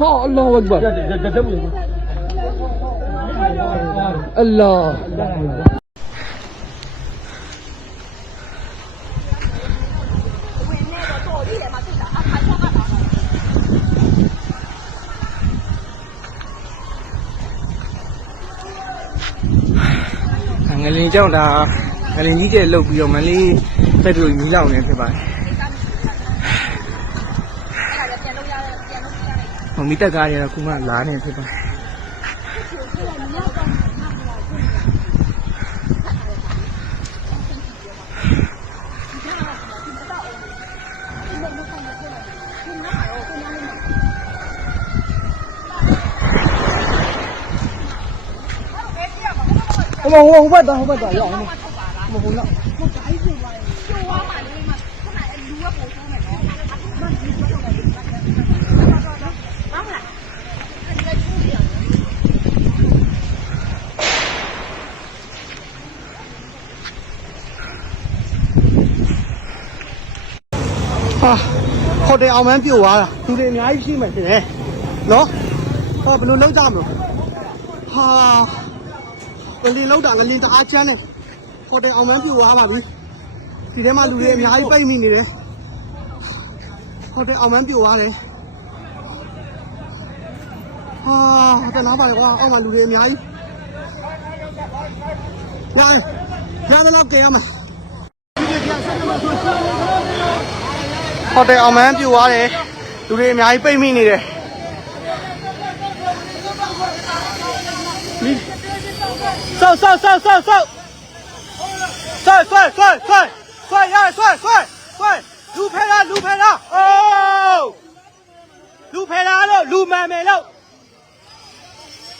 ဟောအလ္လာဟ်အက္ဘာအလ္လာဟ်ငလင်ကြောင့်ဒါငလင်ကြီးကျဲလုတ်ပြီးတော့မန္တလေးဖက်ထရီမီးလောင်နေဖြစ်ပါတယ် မီတက်ကားတွေကတော့ခုမှလာနေဖြစ်ပါတယ်ဟိုဟိုဟိုဘက်တော့ဟိုဘက်တော့ရောက်အောင်ဟိုဟိုနောက်ဟာ ဟိုတယ်အောင်မန်းပြိုသွားတာသူတွေအများကြီးရှိမှရှင်တယ်နော်ဟာဘယ်လိုလုပ်ကြမလို့ဟာငလင်လောက်တာငလင်တအားချမ်းတယ်ဟိုတယ်အောင်မန်းပြိုသွားပါပြီဒီထဲမှာလူတွေအများကြီးပိတ်မိနေတယ်ဟိုတယ်အောင်မန်းပြိုသွားတယ်ဟာတနာပါလေကွာအောက်မှာလူတွေအများကြီးရတယ်ရတယ်တော့ကြရမှာ ဟိုတယ်အောင်မန်းပြိုသွားတယ်လူတွေအများကြီးပိတ်မိနေတယ်မီဆောက်ဆောက်ဆောက်ဆောက်ဆောက်ဆွဲဆွဲဆွဲဆွဲဆွဲရဆွဲဆွဲဆွဲလူဖဲလားလူဖဲလားအိုးလူဖဲလားလို့လူမှန်မယ်လို့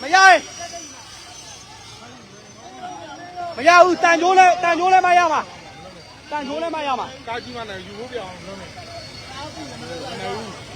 မရရင်မရဘူးတန်ကြိုးလဲတန်ကြိုးလဲမရမှာတန်ကြိုးလဲမရမှာကားကြီးမှလည်းယူဖို့ပြအောင်လုပ်နေ No.